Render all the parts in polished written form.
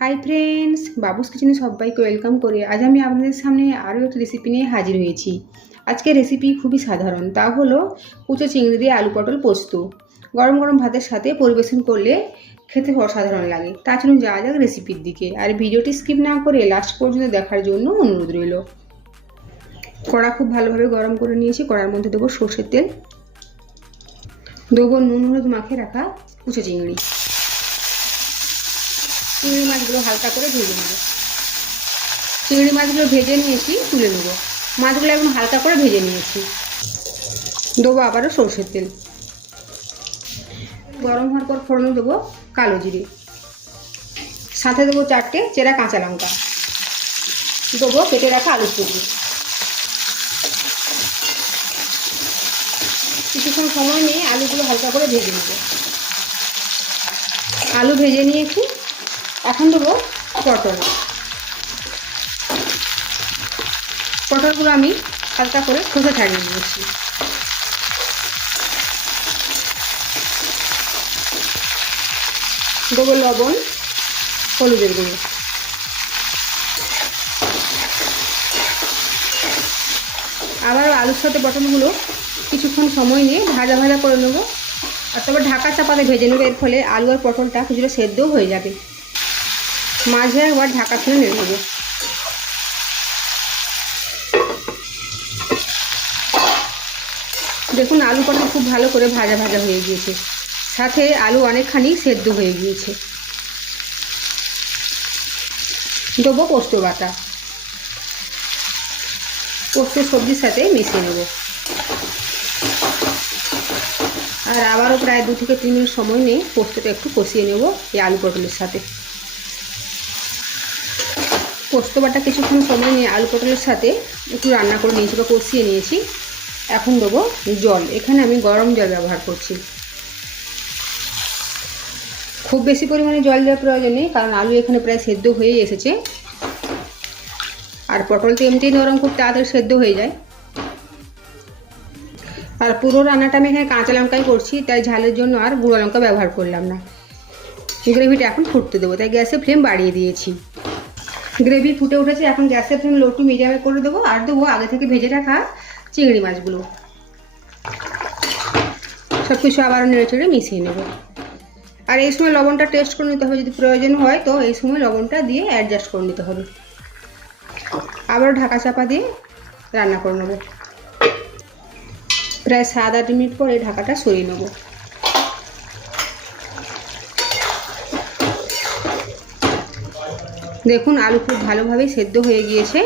Hi friends, বাবুস কিচেনে সবাইকে welcome করে আজ আমি আপনাদের সামনে আরও একটি রেসিপি নিয়ে হাজির হয়েছি। আজকের রেসিপি খুবই সাধারণ, তা হলো কুচো চিংড়ি দিয়ে আলু পটল পোস্ত। গরম গরম ভাতের সাথে পরিবেশন করলে খেতে অসাধারণ লাগে। তা চলুন যাওয়া যাক রেসিপির দিকে, আর ভিডিওটি স্কিপ না করে লাস্ট পর্যন্ত দেখার জন্য অনুরোধ রইল। কড়া খুব ভালোভাবে গরম করে নিয়েছি। কড়ার মধ্যে দেবো সর্ষের তেল, দেবো নুন হলুদ মাখিয়ে রাখা কুচো চিংড়ি মাছগুলো হালকা করে ভেজে নেব। চিংড়ি মাছগুলো ভেজে নিয়েছি, তুলে নেব। মাছগুলো একদম হালকা করে ভেজে নিয়েছি। দেবো আবারও সর্ষের তেল। গরম হওয়ার পর ফোড়নে দেবো কালো জিরে, সাথে দেবো 4টে চেরা কাঁচা লঙ্কা, দেবো কেটে রাখা আলু টুকরো। কিছুক্ষণ সময় নিয়ে আলুগুলো হালকা করে ভেজে নেব। আলু ভেজে নিয়েছি, এখন দেবো পটল। পটলগুলো আমি হালকা করে খোসা ছাড়িয়ে নিয়েছি। দেবো লবণ, হলুদের গুঁড়ো। আবারও আলুর সাথে পটলগুলো কিছুক্ষণ সময় নিয়ে ভাজা ভাজা করে নেব, আর তবে ঢাকা চাপাতে ভেজে নেবে। এর ফলে আলু আর পটলটা কিছুটা সেদ্ধও হয়ে যাবে। মাঝে একবার ঢাকা খুলে নেড়ে নেব। দেখুন, আলু পটল খুব ভালো করে ভাজা ভাজা হয়ে গিয়েছে, সাথে আলু অনেকখানি সেদ্ধ হয়ে গিয়েছে। দেবো পোস্ত বাটা, পোস্ত সবজির সাথে মিশিয়ে নেব। আর আবারও প্রায় 2 থেকে 3 মিনিট সময় নিয়ে পোস্তটা একটু কষিয়ে নেব এই আলু পটলের সাথে। পোস্ত বাটা কিছুক্ষণ সময় নিয়ে আলু পটলের সাথে একটু রান্না করে নিয়েছি বা কষিয়ে নিয়েছি। এখন দেবো জল। এখানে আমি গরম জল ব্যবহার করছি। খুব বেশি পরিমাণে জল দেওয়ার প্রয়োজন নেই, কারণ আলু এখানে প্রায় সেদ্ধ হয়ে এসেছে, আর পটল তো এমনিতেই নরম, খুব তাড়াতাড়ি সেদ্ধ হয়ে যায়। আর পুরো রান্নাটা আমি এখানে কাঁচা লঙ্কাই করছি, তাই ঝালের জন্য আর গুঁড়ো লঙ্কা ব্যবহার করলাম না। গ্রেভিটা এখন ফুটতে দেবো, তাই গ্যাসের ফ্লেম বাড়িয়ে দিয়েছি। গ্রেভি ফুটে উঠেছে, এখন গ্যাসের ফ্লেম লো টু মিডিয়ামে করে দেবো। আর দেবো আগে থেকে ভেজে রাখা চিংড়ি মাছগুলো। সব কিছু আবার নেড়ে চেড়ে মিশিয়ে নেব। আর এই সময় লবণটা টেস্ট করে নিতে হবে, যদি প্রয়োজন হয় তো এই সময় লবণটা দিয়ে অ্যাডজাস্ট করে নিতে হবে। আবার ঢাকা চাপা দিয়ে রান্না করে নেব। প্রায় 7-8 মিনিট পরে ঢাকাটা সরিয়ে নেব। দেখুন, আলু খুব ভালোভাবে সেদ্ধ হয়ে গিয়েছে,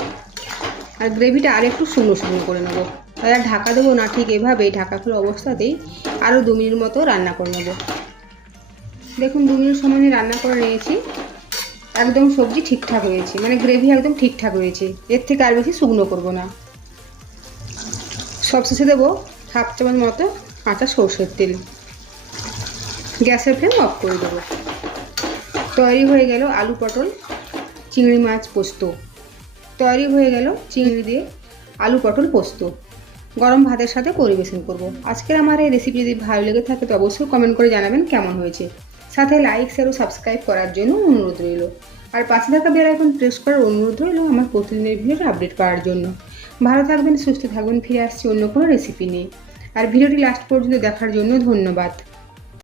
আর গ্রেভিটা আর একটু শুকনো শুকনো করে নেব। তাই আর ঢাকা দেবো না, ঠিক এভাবেই ঢাকা খোলা অবস্থাতেই আরও 2 মিনিট মতো রান্না করে নেব। দেখুন, 2 মিনিট সময় নিয়ে রান্না করে নিয়েছি। একদম সবজি ঠিকঠাক হয়েছে, মানে গ্রেভি একদম ঠিকঠাক হয়েছে। এর থেকে আর বেশি শুকনো করব না। সবশেষে দেবো 1/2 চামচ মতো কাঁচা সর্ষের তেল। গ্যাসের ফ্লেম অফ করে দেবো। তৈরি হয়ে গেল আলু পটল চিংড়ি মাছ পোস্ত। তৈরি হয়ে গেল চিংড়ি দিয়ে আলু পটল পোস্ত। গরম ভাতের সাথে পরিবেশন করব। আজকের আমার এই রেসিপি যদি ভালো লেগে থাকে তো অবশ্যই কমেন্ট করে জানাবেন কেমন হয়েছে। সাথে লাইক, শেয়ার ও সাবস্ক্রাইব করার জন্য অনুরোধ রইল। আর পাশে থাকা বেল আইকন প্রেস করার অনুরোধ রইল আমার প্রতিদিনের ভিডিওটা আপডেট পাওয়ার জন্য। ভালো থাকবেন, সুস্থ থাকবেন। ফিরে আসছি অন্য কোনো রেসিপি নিয়ে। আর ভিডিওটি লাস্ট পর্যন্ত দেখার জন্য ধন্যবাদ।